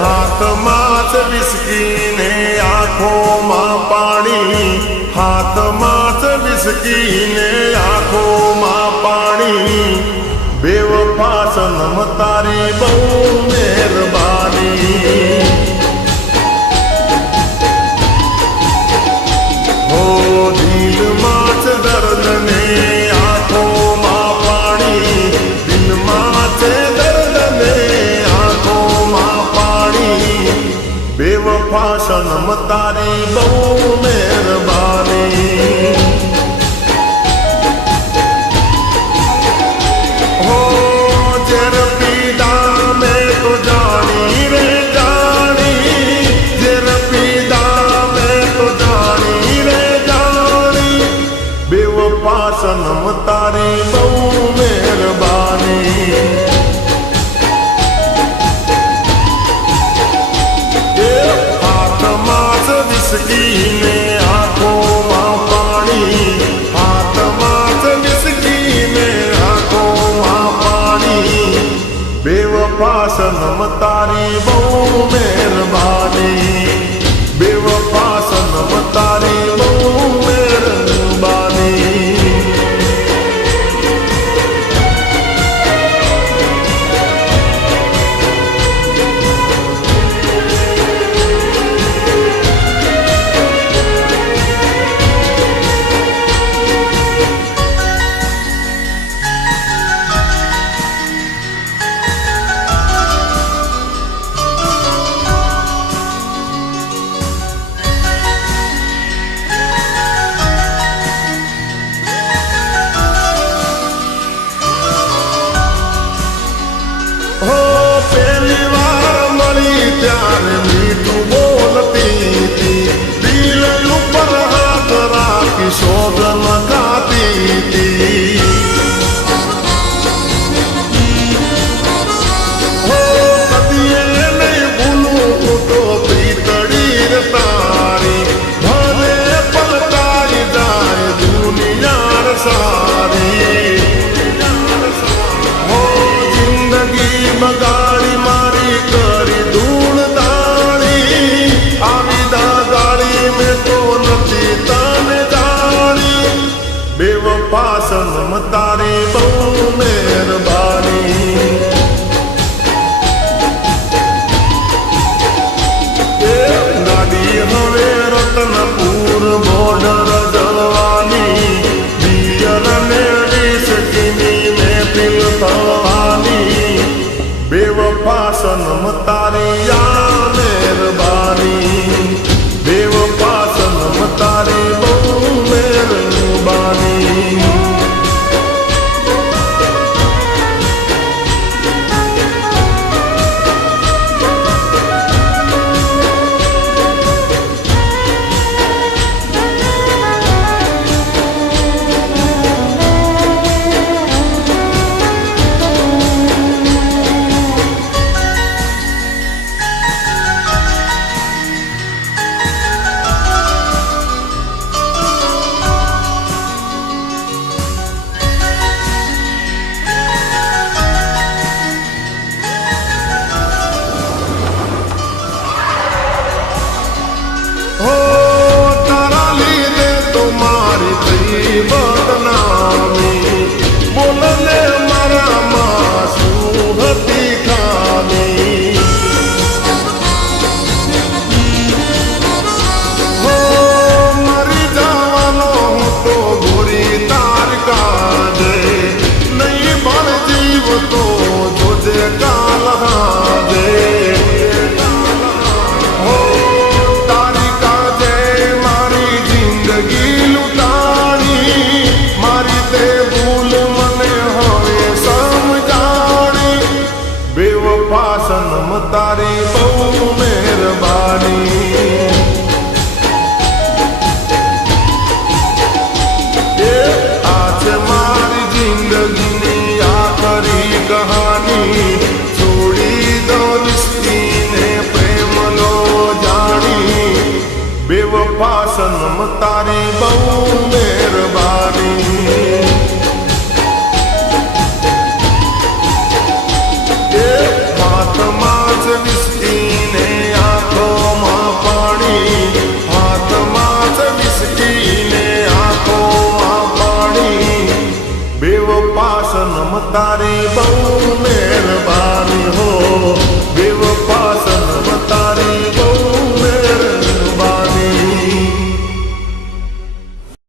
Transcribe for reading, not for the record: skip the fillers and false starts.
હાથમાં જ વિસ્કી ને આંખોમાં પાણી, હાથમાં જ વિસ્કી ને આંખોમાં પાણી, બેવફા સનમ તારી બહુ મહેરબાની. હો દિલમાં જ દર્દ ને આંખોમાં પાણી, દિલમાં જ દર્દ ને આંખોમાં પાણી, બેવફા સનમ તારી બહુ મહેરબાની. સનમ તારી બહુ મહેરબાની. હાથમાં જ વિસ્કી ને આંખોમાં પાણી, હાથમાં જ વિસ્કી ને આંખોમાં પાણી, બેવફા સનમ તારી બહુ મહેરબાની. બેવફા સનમ તારી બહુ મહેરબાની. પહેલી વાર મળી ત્યારે મીઠું બોલતી હતી, દિલ ઉપર હાથ રાખી સોગન ગાતી હતી. હો કદીએ નહીં ભૂલું તો પ્રીતડી તારી, ભલે પલટાઈ જાય દુનિયા સારી. હો જિંદગી બગાડી મારી કરી ધૂળ દાણી, આવી દાગાડી મેં તો નથી તને જાણી. બેવફા સનમ તારી બહુ મહેરબાની. ગાડી હવે રતનપુર બોર્ડર જવાની, પિયર ને વિસ્કીની મહેફિલ થવાની, બેવફા સનમ તારી આ મહેરબાની. બેવફા સનમ તારી બહુ મહેરબાની. બદનામી બોલને મારામાં શું હતી ખામી. હો મરી જવાનો હું તો ગોરી તાર કાજે, નહીં પણ જીવ તો જોજે કાલ હાજે. હો તારી કાજે મારી જિંદગી લૂંટાણી, મારી તે ભૂલ મને હવે સમજાણી. બેવફા સનમ તારી બહુ મહેરબાની. આ છે મારી જિંદગીની આખરી કહાની, છોડી દો વિસ્કીને પ્રેમ નો જાણી. બેવફા સનમ તારી બહુ મહેરબાની. હાથમાં જ વિસ્કીને તારે બહુ